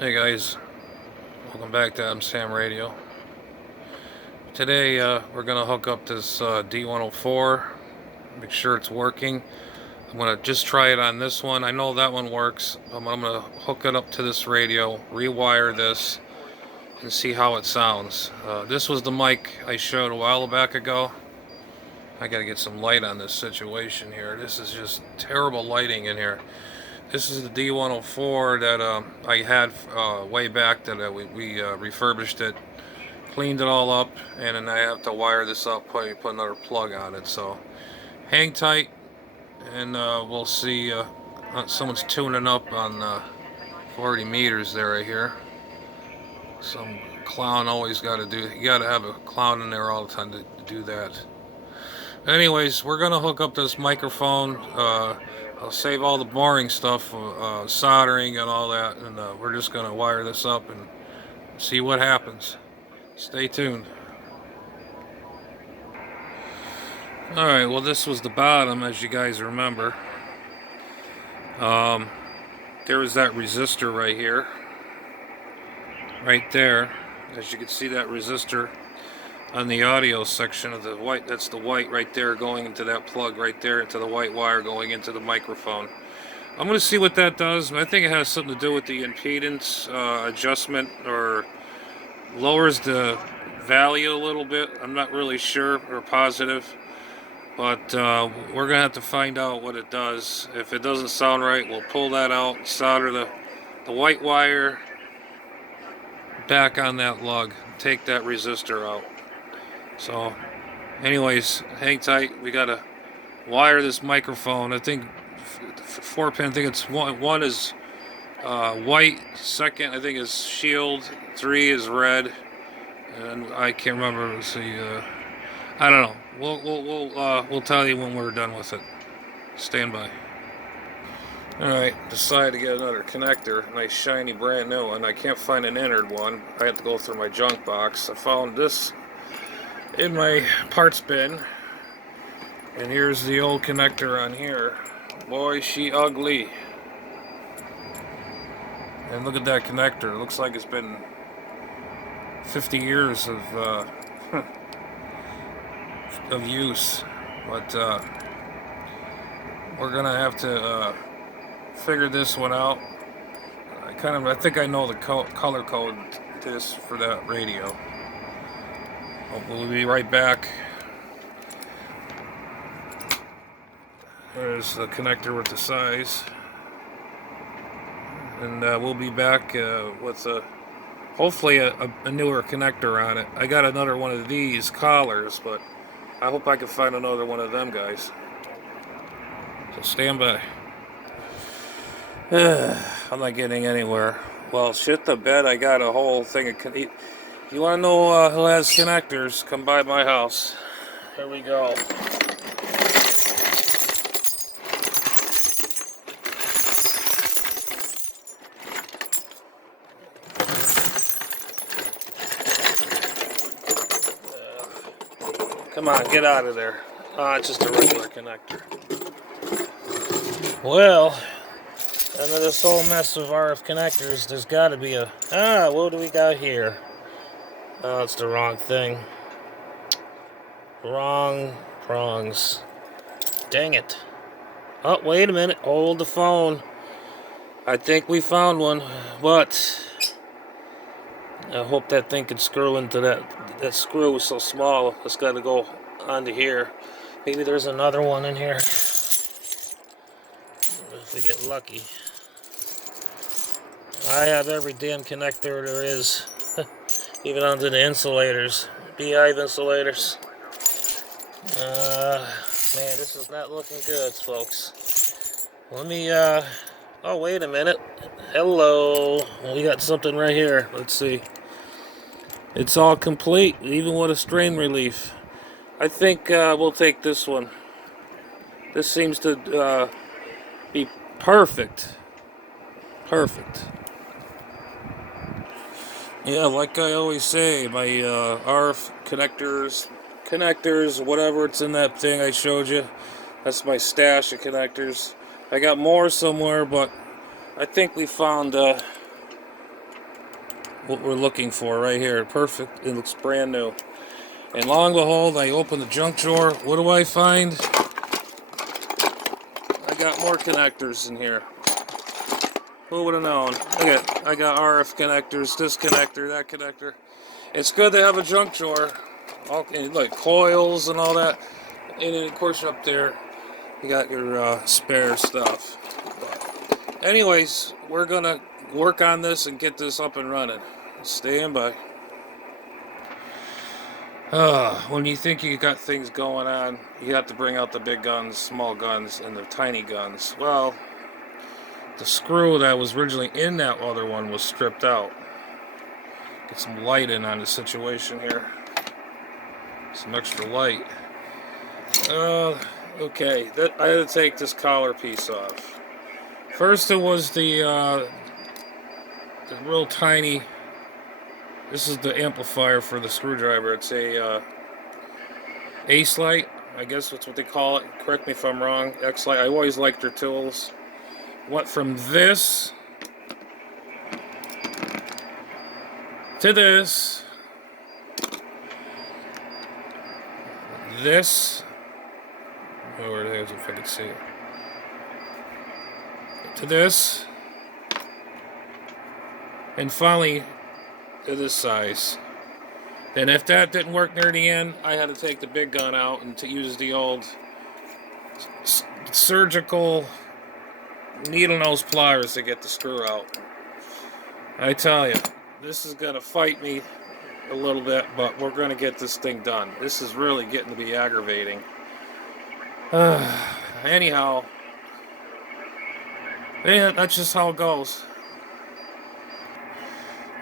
Hey guys, welcome back to Sam Radio. Today we're gonna hook up this D104, make sure it's working. I'm gonna just try it on this one. I know that one works. I'm gonna hook it up to this radio, rewire this, and see how it sounds. This was the mic I showed a while back ago. I gotta get some light on this situation here. This is just terrible lighting in here. This is the D104 that I had way back that we refurbished it, cleaned it all up, and then I have to wire this up, put another plug on it. So hang tight, and we'll see. Someone's tuning up on 40 meters there, I hear. Some clown always got to do. You got to have a clown in there all the time to do that. Anyways, we're gonna hook up this microphone. I'll save all the boring stuff, soldering and all that, and we're just gonna wire this up and see what happens. Stay tuned. Alright, well, this was the bottom, as you guys remember. There was that resistor right here. Right there. As you can see, that resistor on the audio section of the white, that's the white right there going into that plug right there, into the white wire going into the microphone. I'm going to see what that does. I think it has something to do with the impedance adjustment, or lowers the value a little bit. I'm not really sure or positive, but we're going to have to find out what it does. If it doesn't sound right, we'll pull that out, solder the white wire back on that lug, take that resistor out. So, anyways, hang tight. We gotta wire this microphone. I think 4-pin. I think it's one is white. Second, I think is shield. 3 is red, and I can't remember. Let's see. I don't know. We'll tell you when we're done with it. Stand by. All right. Decided to get another connector. Nice shiny brand new one. I can't find an entered one. I had to go through my junk box. I found this in my parts bin, and here's the old connector on here. Boy, she ugly. And look at that connector. It looks like it's been 50 years of of use, but we're gonna have to figure this one out. I think I know the color code to this for that radio. We'll be right back. There's the connector with the size. And we'll be back with hopefully a newer connector on it. I got another one of these collars, but I hope I can find another one of them guys. So stand by. I'm not getting anywhere. Well, shit the bed, I got a whole thing of... You want to know who has connectors? Come by my house. Here we go. Come on, get out of there. It's just a regular connector. Well, under this whole mess of RF connectors, there's got to be a... what do we got here? Oh, it's the wrong thing. Wrong prongs. Dang it. Oh, wait a minute. Hold the phone. I think we found one, but I hope that thing can screw into that. That screw is so small. It's got to go onto here. Maybe there's another one in here. If we get lucky. I have every damn connector there is. Even onto the insulators, beehive insulators. Man, this is not looking good, folks. Let me, oh, wait a minute. Hello. We got something right here. Let's see. It's all complete, even with a strain relief. I think we'll take this one. This seems to be perfect. Perfect. Yeah, like I always say, my RF connectors, whatever it's in that thing I showed you, that's my stash of connectors. I got more somewhere, but I think we found what we're looking for right here. Perfect. It looks brand new. And lo and behold, I open the junk drawer. What do I find? I got more connectors in here. Who would have known? I got RF connectors, this connector, that connector. It's good to have a junk drawer. All, like coils and all that. And then, of course, up there, you got your spare stuff. But anyways, we're going to work on this and get this up and running. Stand by. When you think you got things going on, you have to bring out the big guns, small guns, and the tiny guns. Well, the screw that was originally in that other one was stripped out. Get some light in on the situation here. Some extra light. Okay, I had to take this collar piece off. First it was the real tiny. This is the amplifier for the screwdriver. It's a Ace light, I guess that's what they call it. Correct me if I'm wrong. X light. I always liked their tools. Went from this to this. This. Where it is, if I could see it. To this. And finally to this size. Then if that didn't work near the end, I had to take the big gun out and to use the old surgical needle nose pliers to get the screw out. I tell you, this is going to fight me a little bit, but we're going to get this thing done. This is really getting to be aggravating. Anyhow, yeah, that's just how it goes.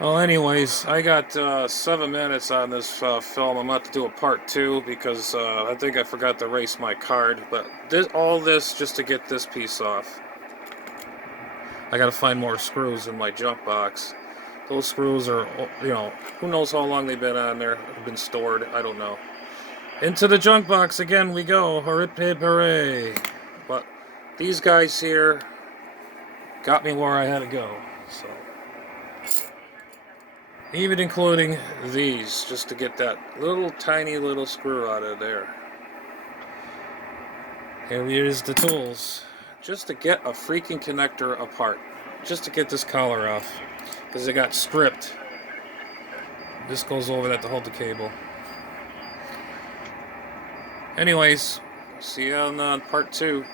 Well, anyways, I got 7 minutes on this film. I'm about to do a part 2 because I think I forgot to erase my card. But all this just to get this piece off. I got to find more screws in my junk box. Those screws are, you know, who knows how long they've been on there, have been stored. I don't know. Into the junk box again we go. Hooray! But these guys here got me where I had to go. So. Even including these, just to get that little tiny little screw out of there. And here's the tools. Just to get a freaking connector apart. Just to get this collar off. Because it got stripped. This goes over that to hold the cable. Anyways, see you on part 2.